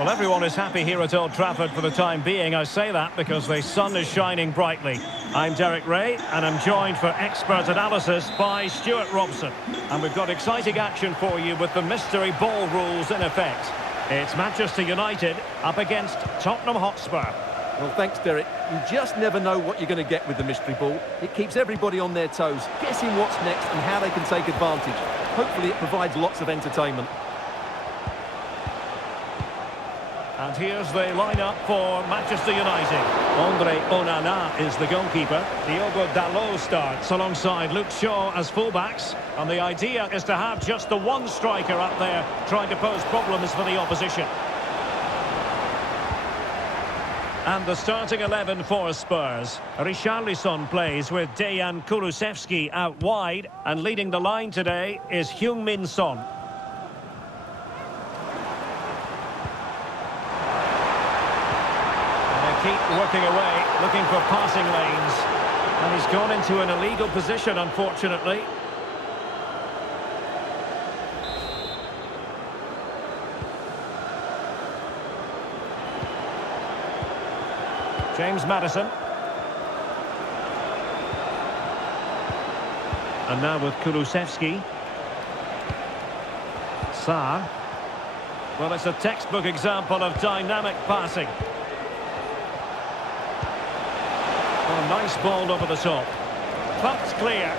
Well, everyone is happy here at Old Trafford for the time being. I say that because the sun is shining brightly. I'm Derek Ray, and I'm joined for expert analysis by Stuart Robson. And we've got exciting action for you with the mystery ball rules in effect. It's Manchester United up against Tottenham Hotspur. Well, thanks, Derek. You just never know what you're going to get with the mystery ball. It keeps everybody on their toes, guessing what's next and how they can take advantage. Hopefully it provides lots of entertainment. And here's the lineup for Manchester United. Andre Onana is the goalkeeper. Diogo Dalot starts alongside Luke Shaw as fullbacks. And the idea is to have just the one striker up there trying to pose problems for the opposition. And the starting 11 for Spurs. Richarlison plays with Dejan Kulusevski out wide. And leading the line today is Heung-min Son. Keep working away, looking for passing lanes. And he's gone into an illegal position, unfortunately. James Maddison. And now with Kulusevski. Sarr. Well, it's a textbook example of dynamic passing. Oh, nice ball over the top. Pumped clear.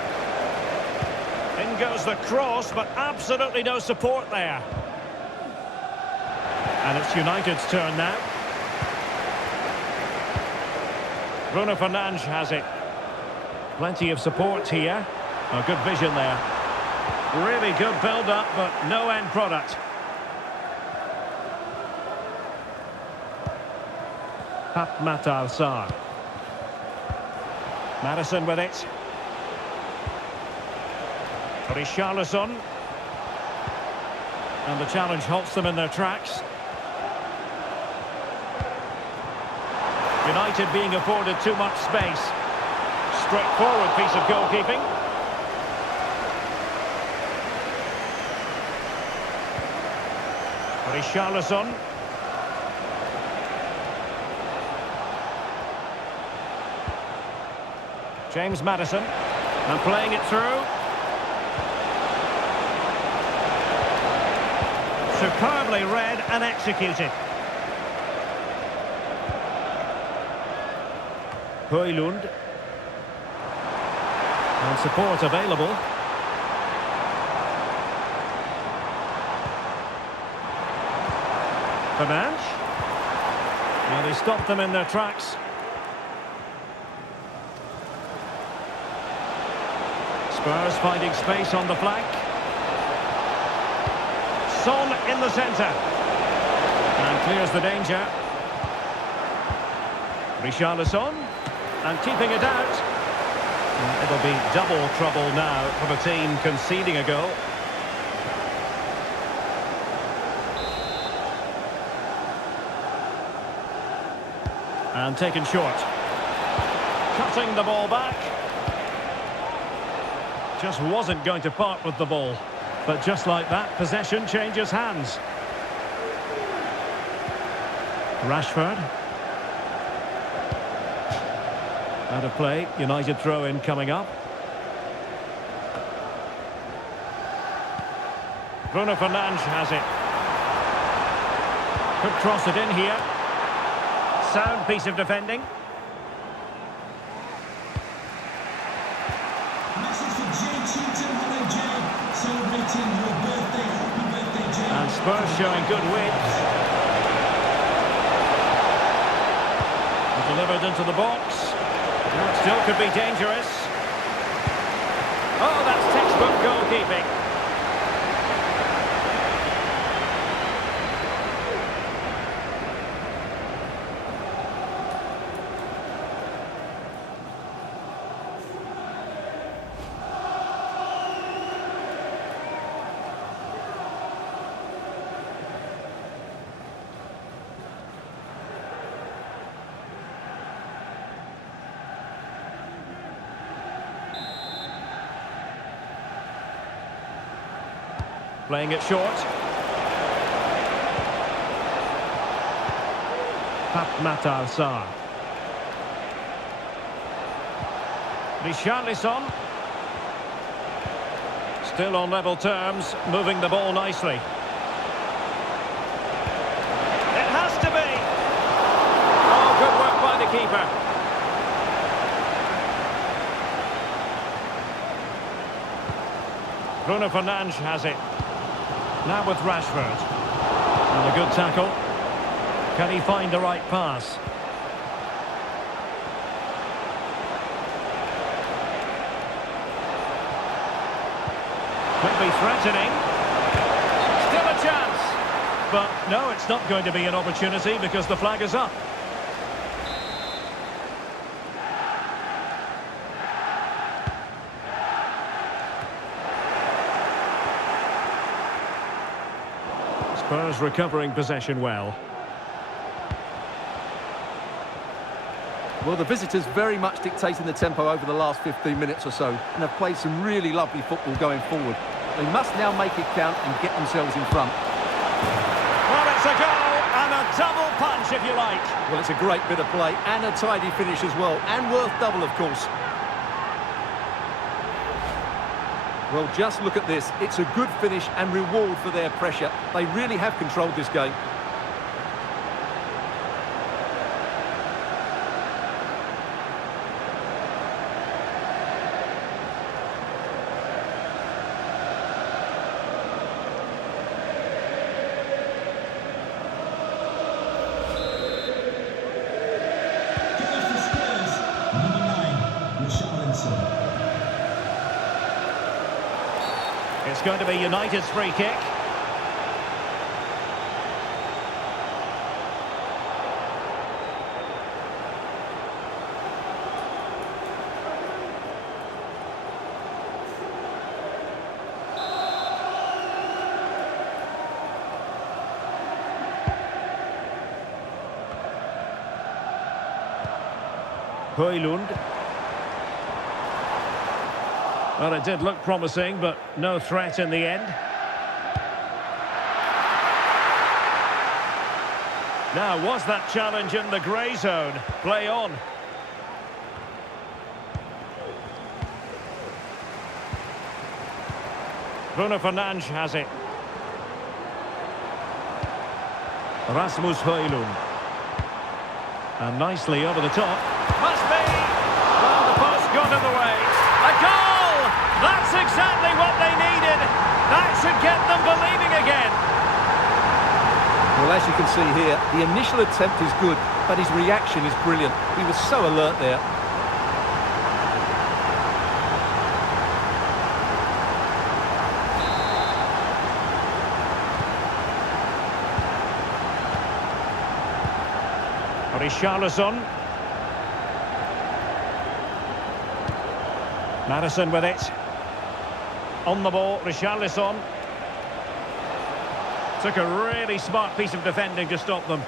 In goes the cross, but absolutely no support there. And it's United's turn now. Bruno Fernandes has it. Plenty of support here. Oh, good vision there. Really good build-up, but no end product. Pape Matar Sarr. Maddison with it. Richarlison. And the challenge halts them in their tracks. United being afforded too much space. Straightforward piece of goalkeeping. Richarlison. James Maddison, and playing it through. Superbly read and executed. Højlund. And support available. Fernandes. Well, they stopped them in their tracks. Spurs finding space on the flank. Son in the centre. And clears the danger. Richarlison. And keeping it out. And it'll be double trouble now for the team conceding a goal. And taken short. Cutting the ball back. Just wasn't going to part with the ball. But just like that, possession changes hands. Rashford. Out of play, United throw-in coming up. Bruno Fernandes has it. Could cross it in here. Sound piece of defending. And Spurs showing good width. Delivered into the box. It still could be dangerous. Oh, that's textbook goalkeeping. Playing it short. Pape Matar Sarr. Richarlison. Still on level terms, moving the ball nicely. It has to be! Oh, good work by the keeper. Bruno Fernandes has it. Now with Rashford. And a good tackle. Can he find the right pass? Could be threatening. Still a chance. But no, it's not going to be an opportunity because the flag is up. Spurs recovering possession well. Well, the visitors very much dictating the tempo over the last 15 minutes or so and have played some really lovely football going forward. They must now make it count and get themselves in front. Well, it's a goal and a double punch, if you like. Well, it's a great bit of play and a tidy finish as well, and worth double, of course. Well, just look at this. It's a good finish and reward for their pressure. They really have controlled this game. It's going to be United's free kick. Højlund. Well, it did look promising, but no threat in the end. Now, was that challenge in the grey zone? Play on. Bruno Fernandes has it. Rasmus Højlund. And nicely over the top. Must be! Well, the post got in the way. A goal! That's exactly what they needed. That should get them believing again. Well, as you can see here, the initial attempt is good, but his reaction is brilliant. He was so alert there. Richarlison. Maddison with it. On the ball, Richarlison. Took a really smart piece of defending to stop them.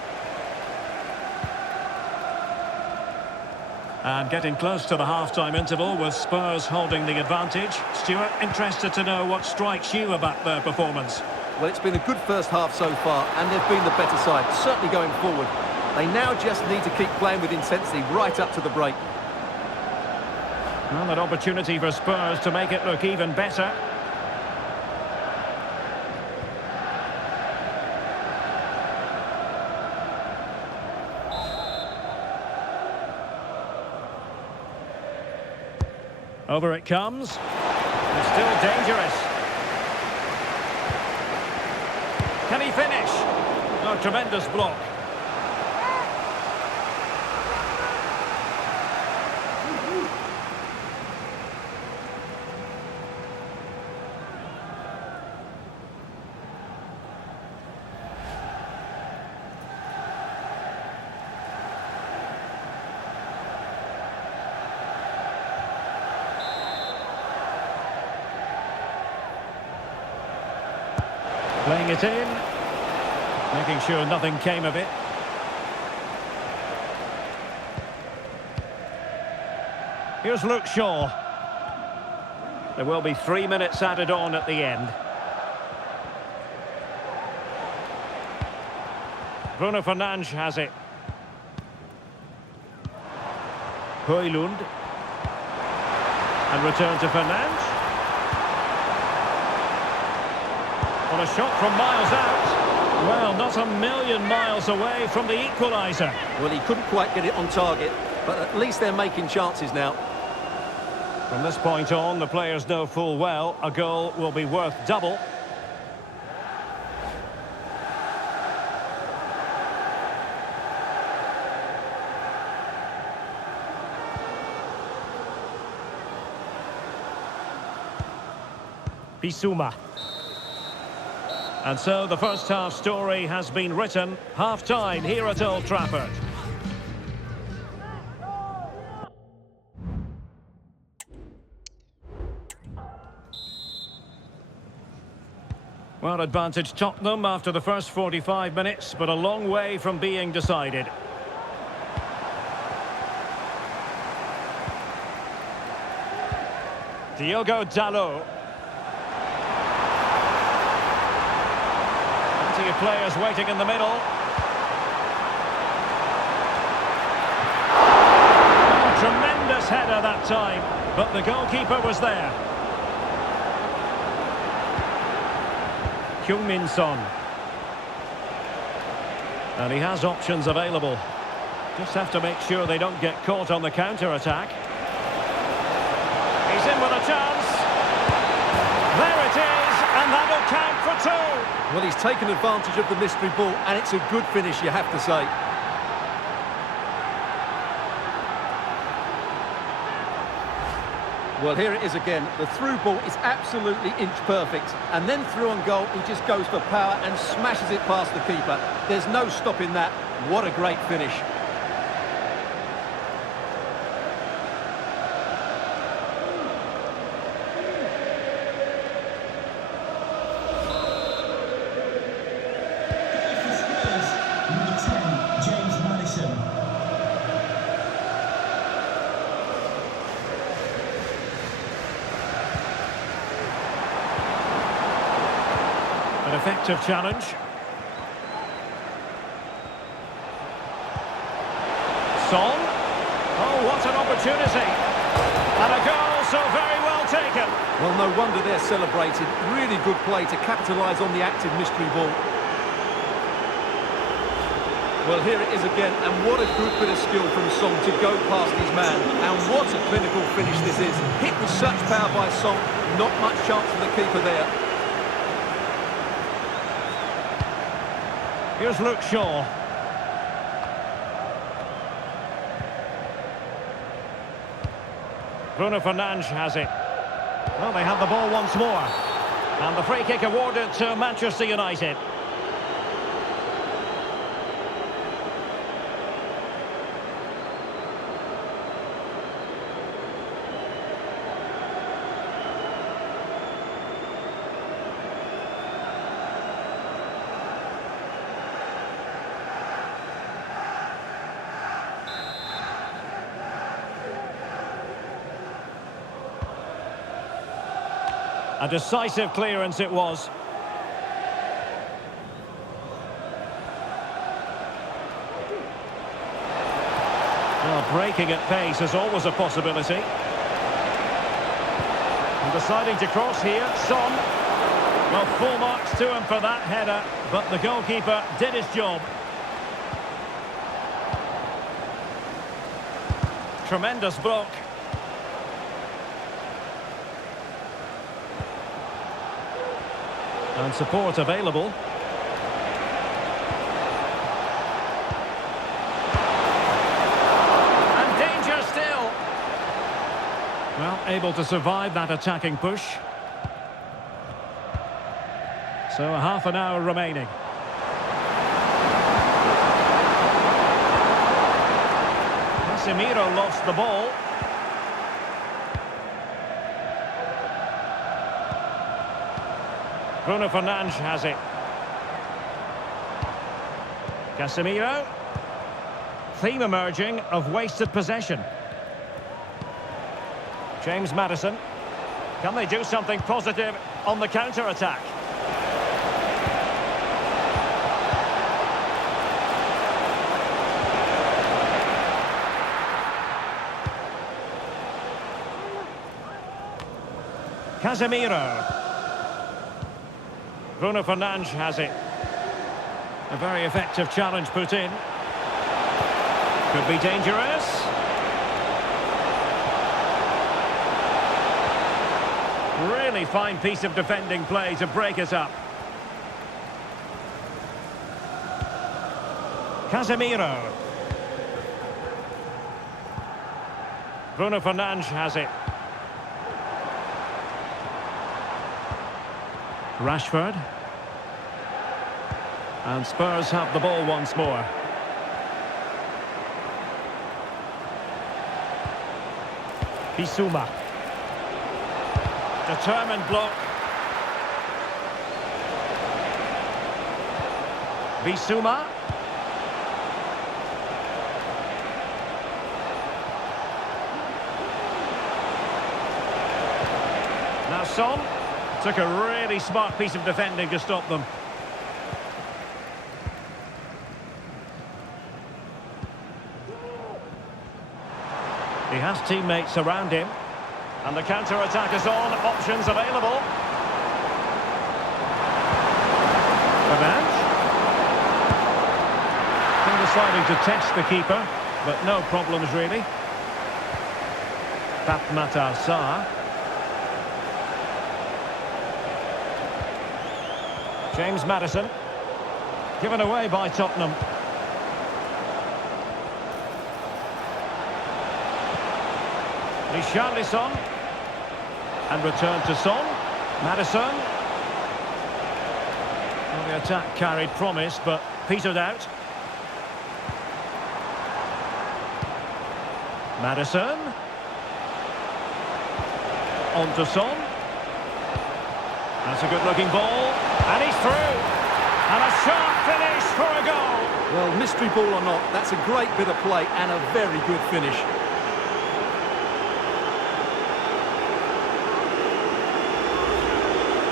And getting close to the half-time interval with Spurs holding the advantage. Stuart, interested to know what strikes you about their performance. Well, it's been a good first half so far, and they've been the better side, certainly going forward. They now just need to keep playing with intensity right up to the break. Well, an opportunity for Spurs to make it look even better. Over it comes. It's still dangerous. Can he finish? Oh, tremendous block. Playing it in, making sure nothing came of it. Here's Luke Shaw. There will be 3 minutes added on at the end. Bruno Fernandes has it. Højlund. And return to Fernandes. On a shot from miles out. Well, not a million miles away from the equaliser. Well, he couldn't quite get it on target, but at least they're making chances now. From this point on, the players know full well a goal will be worth double. Bissouma. And so the first half story has been written. Half-time here at Old Trafford. Well, advantage Tottenham after the first 45 minutes, but a long way from being decided. Diogo Dalot. Plenty of players waiting in the middle. Oh, tremendous header that time, but the goalkeeper was there. Heung-min Son. And he has options available. Just have to make sure they don't get caught on the counter-attack. He's in with a chance. There it is, and that'll count for two. Well, he's taken advantage of the mystery ball, and it's a good finish, you have to say. Well, here it is again. The through ball is absolutely inch perfect. And then through on goal, he just goes for power and smashes it past the keeper. There's no stopping that. What a great finish. An effective challenge. Son. Oh, what an opportunity. And a goal so very well taken. Well, no wonder they're celebrated. Really good play to capitalise on the active mystery ball. Well, here it is again, and what a good bit of skill from Son to go past his man. And what a clinical finish this is. Hit with such power by Son, not much chance for the keeper there. Here's Luke Shaw. Bruno Fernandes has it. Well, they have the ball once more. And the free kick awarded to Manchester United. A decisive clearance it was. Well, breaking at pace is always a possibility. And deciding to cross here, Son. Well, full marks to him for that header, but the goalkeeper did his job. Tremendous block. And support available. And danger still. Well, able to survive that attacking push. So half an hour remaining. Casemiro lost the ball. Bruno Fernandes has it. Casemiro. Theme emerging of wasted possession. James Maddison. Can they do something positive on the counter-attack? Casemiro. Bruno Fernandes has it. A very effective challenge put in. Could be dangerous. Really fine piece of defending play to break us up. Casemiro. Bruno Fernandes has it. Rashford. And Spurs have the ball once more. Bissouma. Determined block. Bissouma. Now Son took a really smart piece of defending to stop them. He has teammates around him. And the counter-attack is on. Options available. Fernandes. Deciding to test the keeper, but no problems really. Pape Matar Sarr. James Maddison. Given away by Tottenham. Richarlison. And return to Son. Maddison. Well, the attack carried promise, but petered out. Maddison. On to Son. That's a good-looking ball. And he's through. And a sharp finish for a goal. Well, mystery ball or not, that's a great bit of play and a very good finish.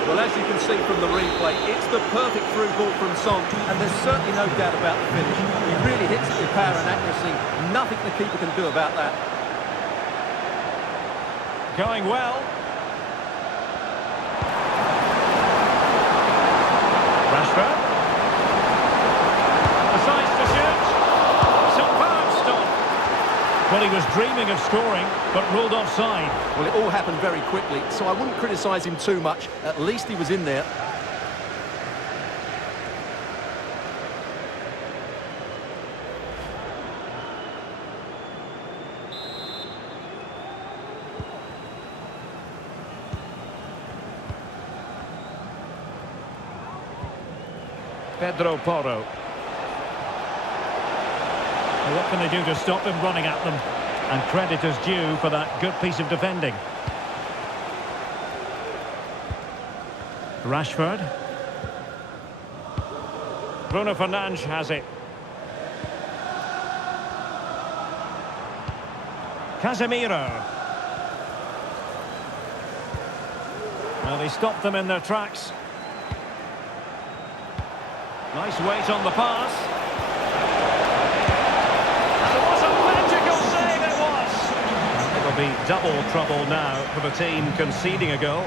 Well, as you can see from the replay, it's the perfect through ball from Son, and there's certainly no doubt about the finish. He really hits it with power and accuracy. Nothing the keeper can do about that. Going well. Rashford. Decides to shoot. Superb stop. Well, he was dreaming of scoring, but ruled offside. Well, it all happened very quickly, so I wouldn't criticise him too much. At least he was in there. Pedro Porro. Well, what can they do to stop him running at them? And credit is due for that good piece of defending. Rashford. Bruno Fernandes has it. Casemiro. Well, he stopped them in their tracks. Nice weight on the pass. And it was a magical save, it was. It'll be double trouble now for the team conceding a goal.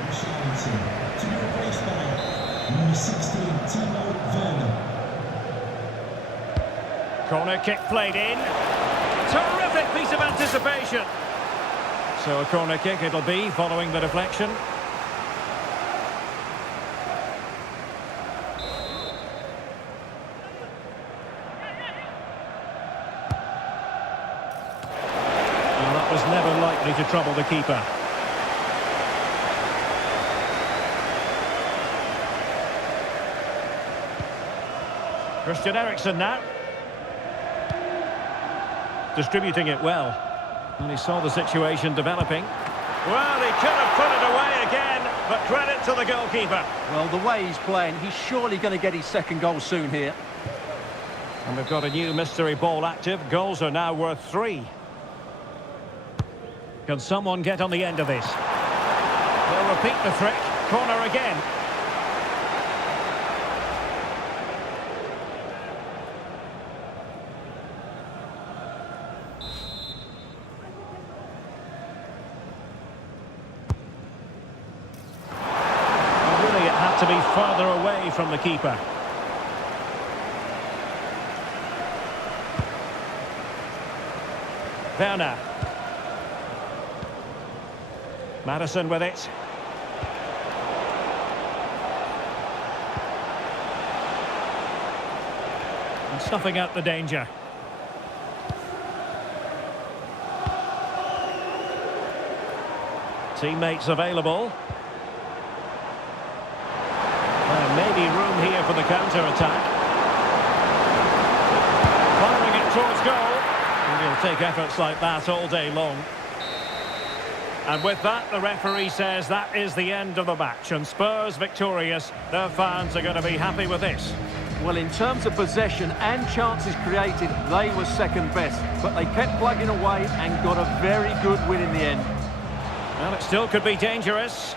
Corner kick played in. Terrific piece of anticipation. So a corner kick it'll be following the deflection. Was never likely to trouble the keeper. Christian Eriksen now. Distributing it well. And he saw the situation developing. Well, he could have put it away again, but credit to the goalkeeper. Well, the way he's playing, he's surely going to get his second goal soon here. And we've got a new mystery ball active. Goals are now worth 3. Can someone get on the end of this? They'll repeat the trick. Corner again. had to be further away from the keeper. Werner. Maddison with it. And snuffing out the danger. Teammates available. Maybe room here for the counter-attack. Firing it towards goal. And he'll take efforts like that all day long. And with that, the referee says that is the end of the match. And Spurs victorious. Their fans are going to be happy with this. Well, in terms of possession and chances created, they were second best. But they kept plugging away and got a very good win in the end. Well, it still could be dangerous.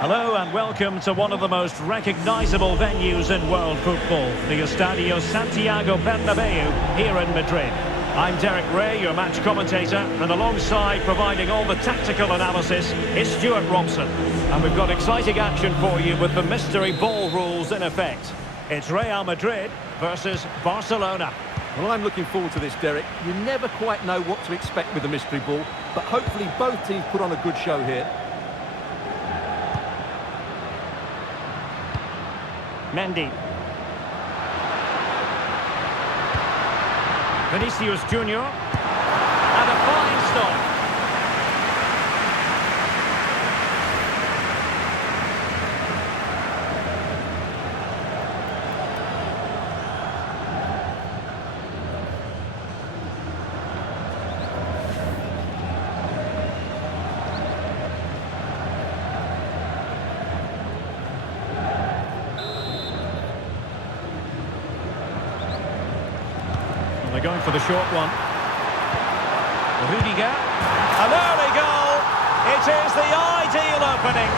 Hello and welcome to one of the most recognisable venues in world football, the Estadio Santiago Bernabeu here in Madrid. I'm Derek Ray, your match commentator, and alongside providing all the tactical analysis is Stuart Robson. And we've got exciting action for you with the mystery ball rules in effect. It's Real Madrid versus Barcelona. Well, I'm looking forward to this, Derek. You never quite know what to expect with the mystery ball, but hopefully both teams put on a good show here. Mendy. Vinicius Junior. And a fine stop. They're going for the short one. Rudiger. An early goal. It is the ideal opening.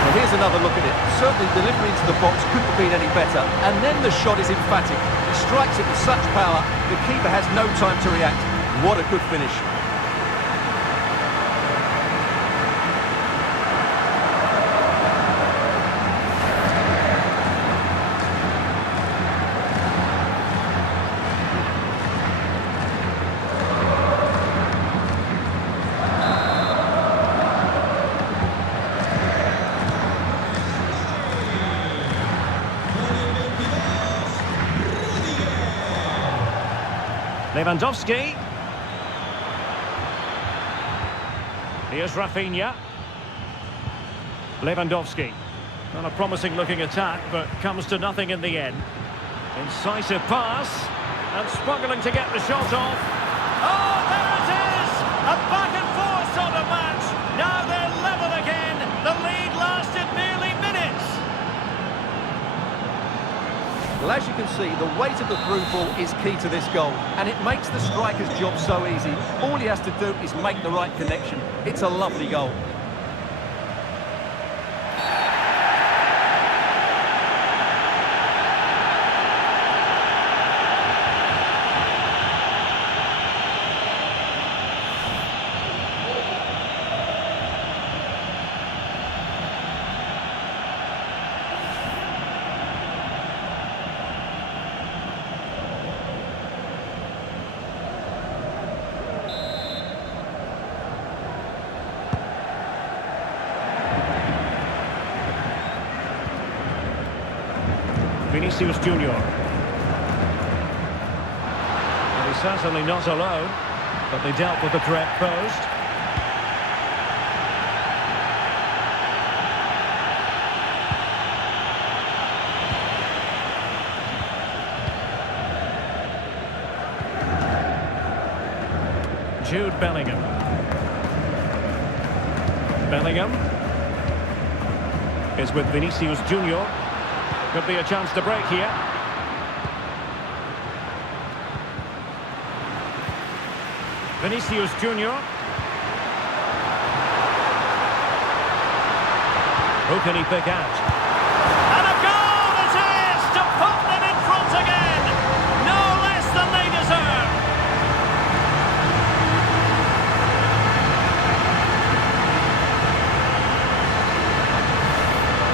Well, here's another look at it. Certainly delivery into the box couldn't have been any better. And then the shot is emphatic. He strikes it with such power, the keeper has no time to react. What a good finish. Lewandowski. Here's Rafinha. Lewandowski. Not a promising looking attack, but comes to nothing in the end. Incisive pass. And struggling to get the shot off. Oh, there it is! A back and forth sort of match. Now they're level again. The lead lasted nearly minutes. Well, as you can see, the weight of the through ball is key to this goal, and it makes the striker's job so easy. All he has to do is make the right connection. It's a lovely goal. Vinicius Junior. Well, he's certainly not alone, but they dealt with the direct post. Jude Bellingham. Bellingham is with Vinicius Junior. Could be a chance to break here. Vinicius Junior. Who can he pick out? And a goal it is to put them in front again. No less than they deserve.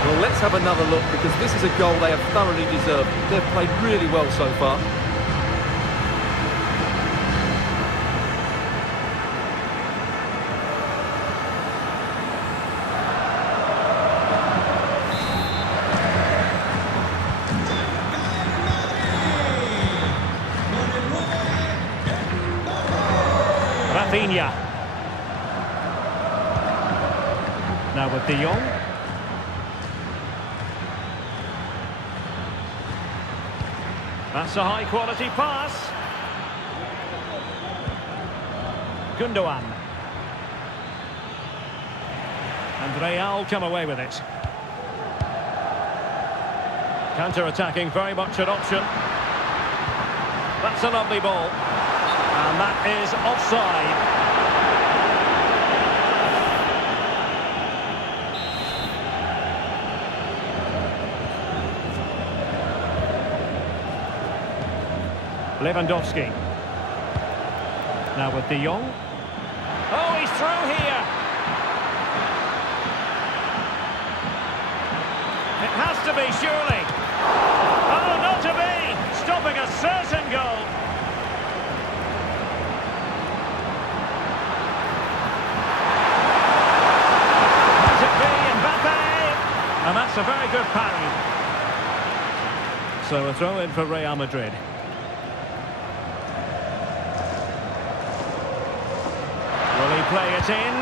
Well, let's have another look, because this is a goal they have thoroughly deserved. They've played really well so far. Rafinha. Now with De Jong. That's a high-quality pass. Gundogan. And Real come away with it. Counter-attacking, very much an option. That's a lovely ball. And that is offside. Lewandowski. Now with De Jong. Oh, he's through here. It has to be, surely. Oh, not to be. Stopping a certain goal. Has it be Mbappe? And that's a very good parry. So a throw in for Real Madrid. Will he play it in?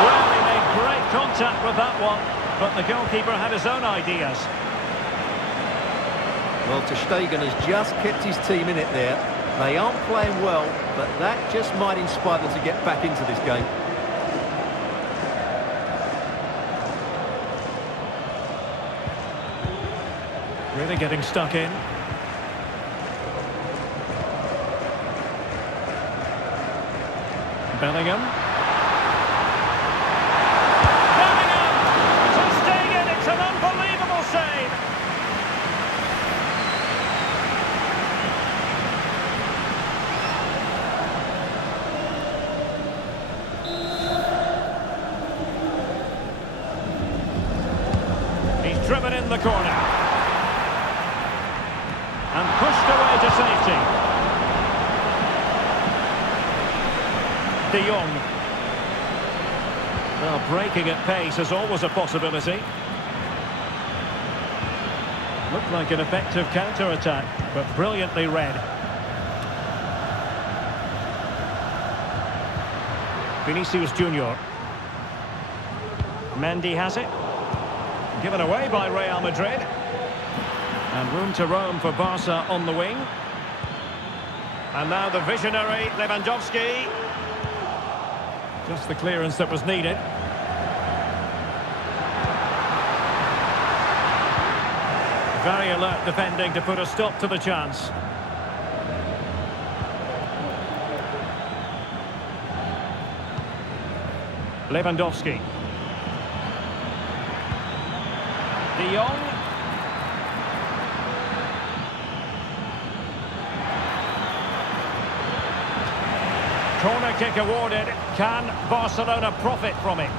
Well, he made great contact with that one, but the goalkeeper had his own ideas. Well, Ter Stegen has just kept his team in it there. They aren't playing well, but that just might inspire them to get back into this game. Really getting stuck in. Bellingham. Bellingham! Ter Stegen, it's an unbelievable save. He's driven in the corner. And pushed away to safety. De Jong. Well, breaking at pace is always a possibility. Looked like an effective counter-attack, but brilliantly read. Vinicius Junior. Mendy has it. Given away by Real Madrid. And room to roam for Barca on the wing. And now the visionary Lewandowski. Just the clearance that was needed. Very alert defending to put a stop to the chance. Lewandowski. De Jong. Corner kick awarded. Can Barcelona profit from it?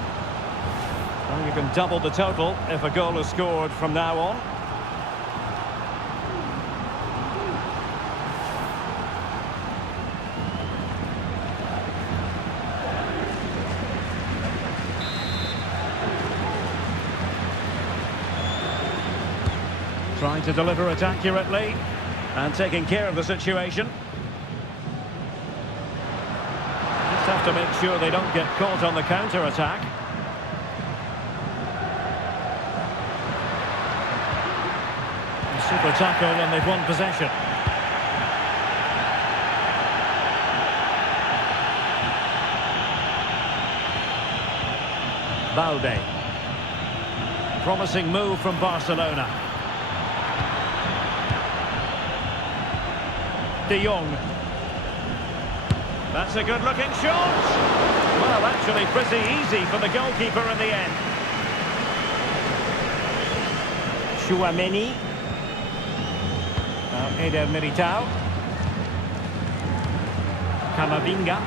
Well, you can double the total if a goal is scored from now on. Trying to deliver it accurately and taking care of the situation. Just have to make sure they don't get caught on the counter-attack. Super tackle and they've won possession. Balde. Promising move from Barcelona. De Jong. That's a good-looking shot. Well, actually pretty easy for the goalkeeper in the end. Tchouaméni. Now Eder Militao. Camavinga.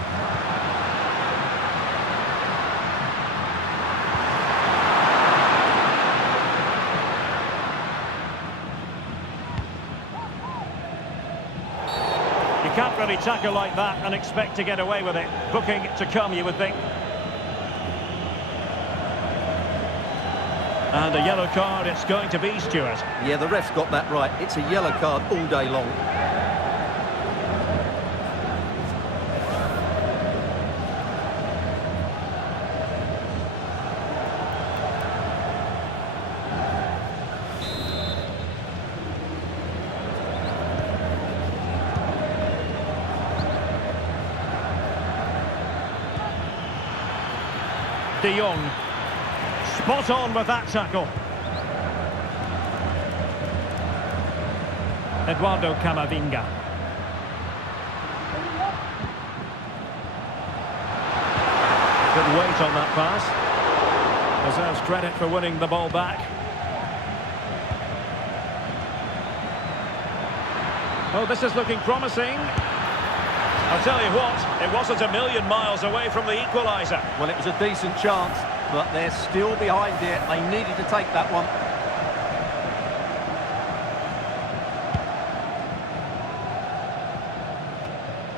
You can't really tackle like that and expect to get away with it. Booking to come, you would think. And a yellow card it's going to be, Stuart. Yeah, the ref's got that right. It's a yellow card all day long. De Jong. Spot on with that tackle. Eduardo Camavinga. Good weight on that pass. Deserves credit for winning the ball back. Oh, this is looking promising. I'll tell you what, it wasn't a million miles away from the equaliser. Well, it was a decent chance, but they're still behind it. They needed to take that one.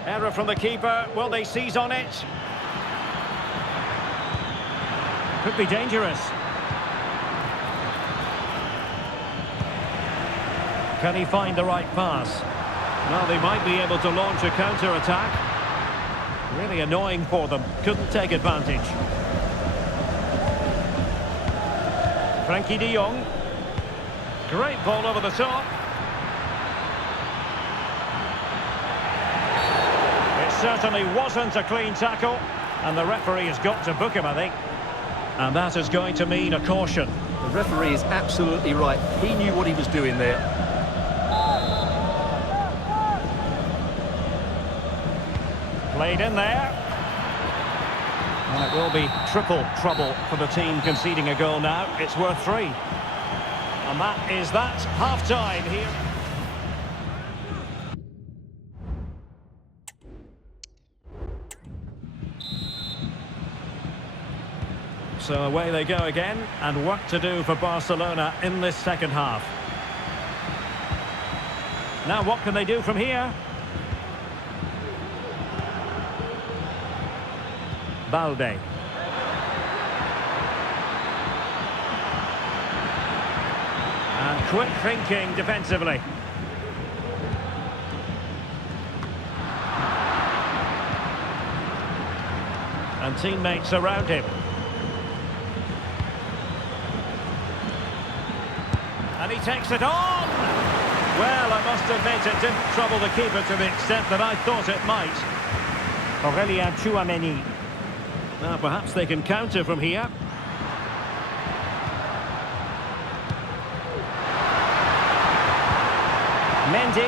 Error from the keeper. Will they seize on it? Could be dangerous. Can he find the right pass? Well, they might be able to launch a counter-attack. Really annoying for them. Couldn't take advantage. Frankie de Jong. Great ball over the top. It certainly wasn't a clean tackle. And the referee has got to book him, I think. And that is going to mean a caution. The referee is absolutely right. He knew what he was doing there. Played in there. And it will be triple trouble for the team conceding a goal now. It's worth 3. And that is that. Half-time here. So away they go again, and work to do for Barcelona in this second half. Now what can they do from here? Balde. And Quick thinking defensively. And teammates around him. And he takes it on! Well, I must admit it didn't trouble the keeper to the extent that I thought it might. Aurélien Tchouaméni. Now perhaps they can counter from here. Mendy.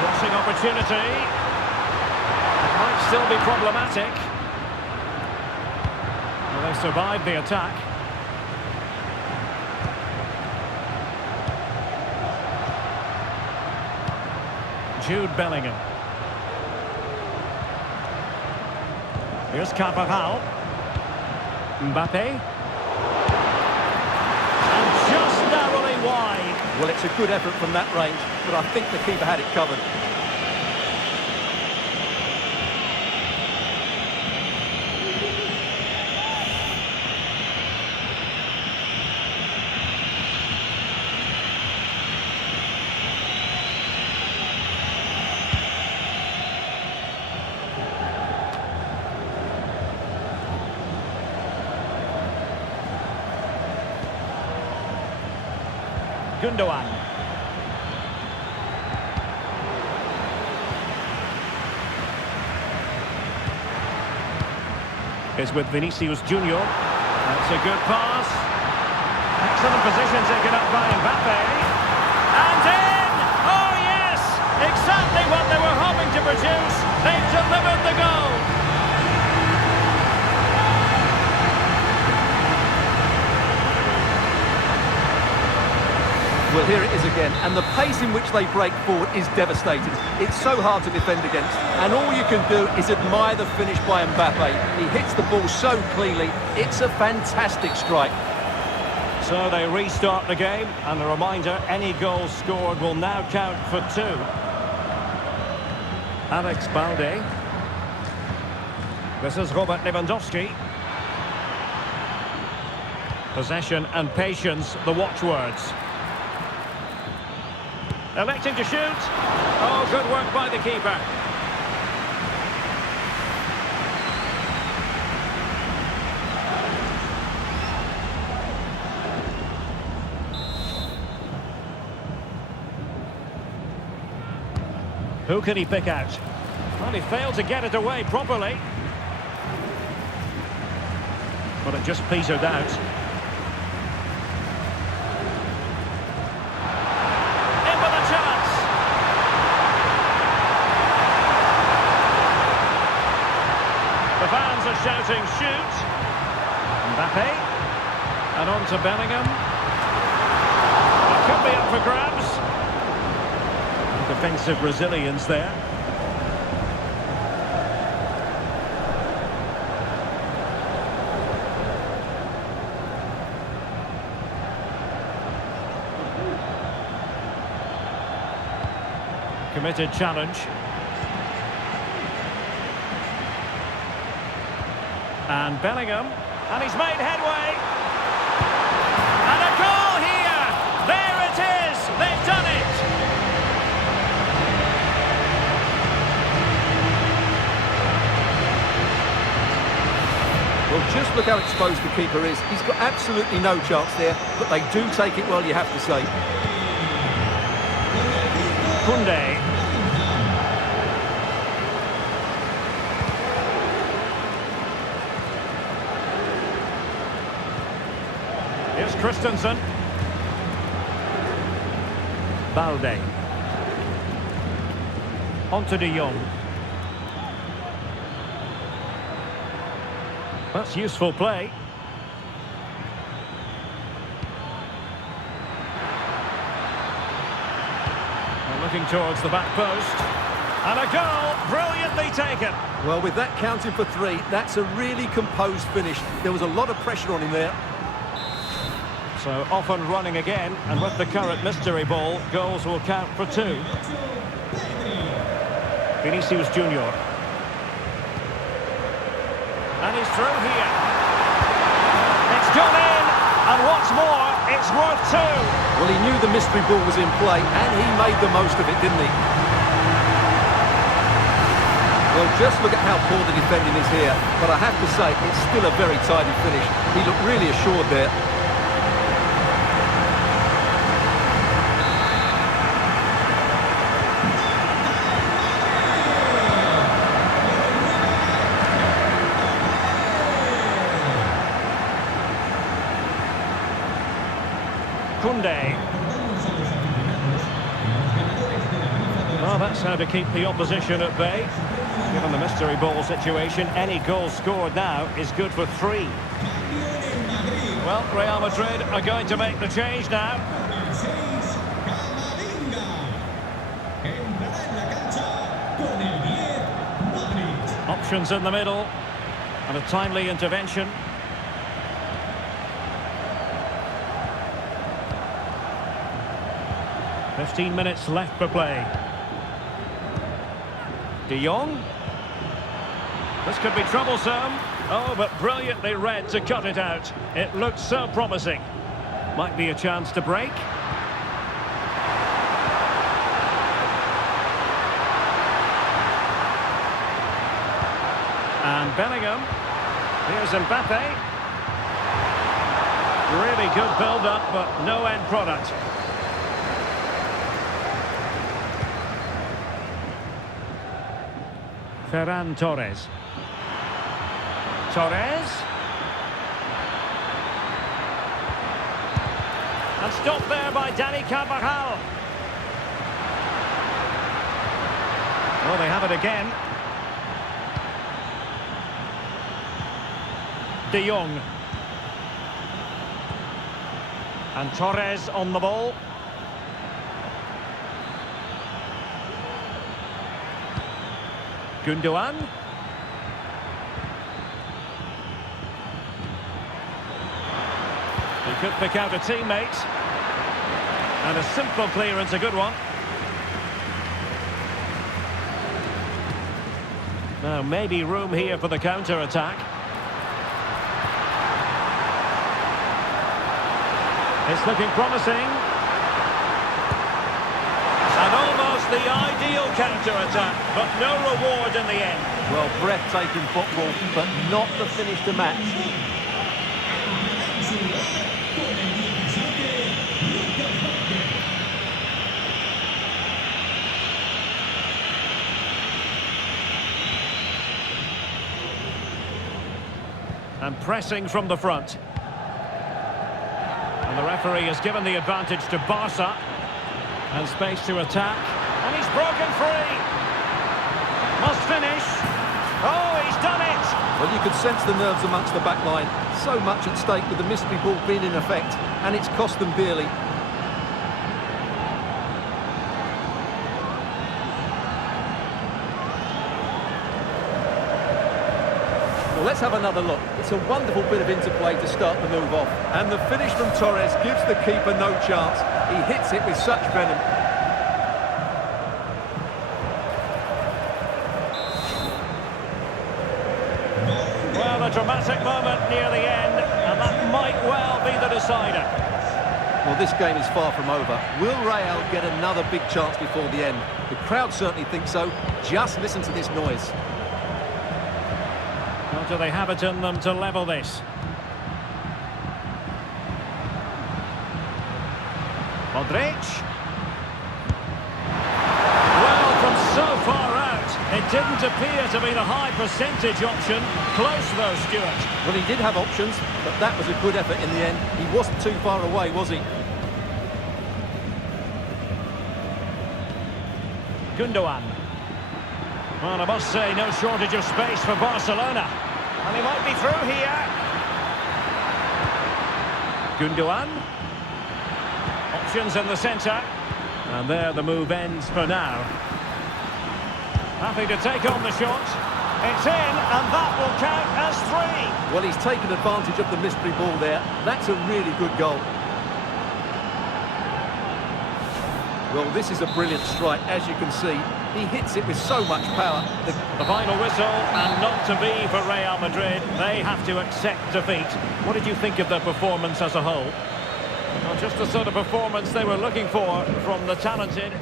Crossing opportunity. It might still be problematic. Well, they survived the attack. Jude Bellingham. Here's Carvajal. Mbappe. Wide. Well, it's a good effort from that range, but I think the keeper had it covered. Gundogan. Is with Vinicius Junior. That's a good pass. Excellent position taken up by Mbappe. And in! Oh yes! Exactly what they were hoping to produce. They've delivered the goal. Well, here it is again, and the pace in which they break forward is devastating. It's so hard to defend against, and all you can do is admire the finish by Mbappe. He hits the ball so cleanly, it's a fantastic strike. So they restart the game, and a reminder, any goal scored will now count for 2. Alex Balde. This is Robert Lewandowski. Possession and patience, the watchwords. Electing to shoot. Oh, good work by the keeper. Who can he pick out? Well, he failed to get it away properly. But it just petered out. Shouting shoot. Mbappe. And on to Bellingham. It could be up for grabs. Defensive resilience there. Committed challenge. And Bellingham, and he's made headway. And a goal here! There it is! They've done it! Well, just look how exposed the keeper is. He's got absolutely no chance there, but they do take it well, you have to say. Koundé. Here's Christensen. Balde. On to De Jong. That's useful play. And looking towards the back post. And a goal, brilliantly taken. Well, with that counting for 3, that's a really composed finish. There was a lot of pressure on him there. So off and running again, and with the current mystery ball, goals will count for 2. Vinicius Junior. And he's through here. It's gone in, and what's more, it's worth two. Well, he knew the mystery ball was in play, and he made the most of it, didn't he? Well, just look at how poor the defending is here, but I have to say, it's still a very tidy finish. He looked really assured there. Koundé. Well, that's how to keep the opposition at bay. Given the mystery ball situation, any goal scored now is good for 3. Well, Real Madrid are going to make the change now. Options in the middle, and a timely intervention. "15 minutes left for play. De Jong. This could be troublesome. Oh, but brilliantly read to cut it out. It looked so promising. Might be a chance to break. And Bellingham. Here's Mbappe. Really good build-up, but no end product. Ferran Torres. Torres. And stopped there by Dani Carvajal. Oh, they have it again. De Jong. And Torres on the ball. Gundogan. He could pick out a teammate. And a simple clearance, a good one. Now, maybe room here for the counter-attack. It's looking promising. And almost the ideal counter-attack, but no reward in the end. Well, breathtaking football, but not the finish to match. And pressing from the front. And the referee has given the advantage to Barca. And space to attack. And he's broken free. Must finish. Oh, he's done it. Well, you could sense the nerves amongst the back line. So much at stake with the mystery ball being in effect. And it's cost them dearly. Well, let's have another look. It's a wonderful bit of interplay to start the move off. And the finish from Torres gives the keeper no chance. He hits it with such venom. Well, a dramatic moment near the end, and that might well be the decider. Well, this game is far from over. Will Real get another big chance before the end? The crowd certainly think so. Just listen to this noise. Or do they have it in them to level this? Modric. Well, from so far out, it didn't appear to be the high percentage option. Close though, Stuart. Well, he did have options, but that was a good effort in the end. He wasn't too far away, was he? Gundogan. Well, I must say, no shortage of space for Barcelona. And he might be through here. Gundogan. Options in the centre. And there the move ends for now. Happy to take on the shot. It's in, and that will count as 3. Well, he's taken advantage of the mystery ball there. That's a really good goal. Well, this is a brilliant strike. As you can see, He hits it with so much power. The final whistle, and not to be for Real Madrid. They have to accept defeat. What did you think of their performance as a whole? Well, just the sort of performance they were looking for from the talented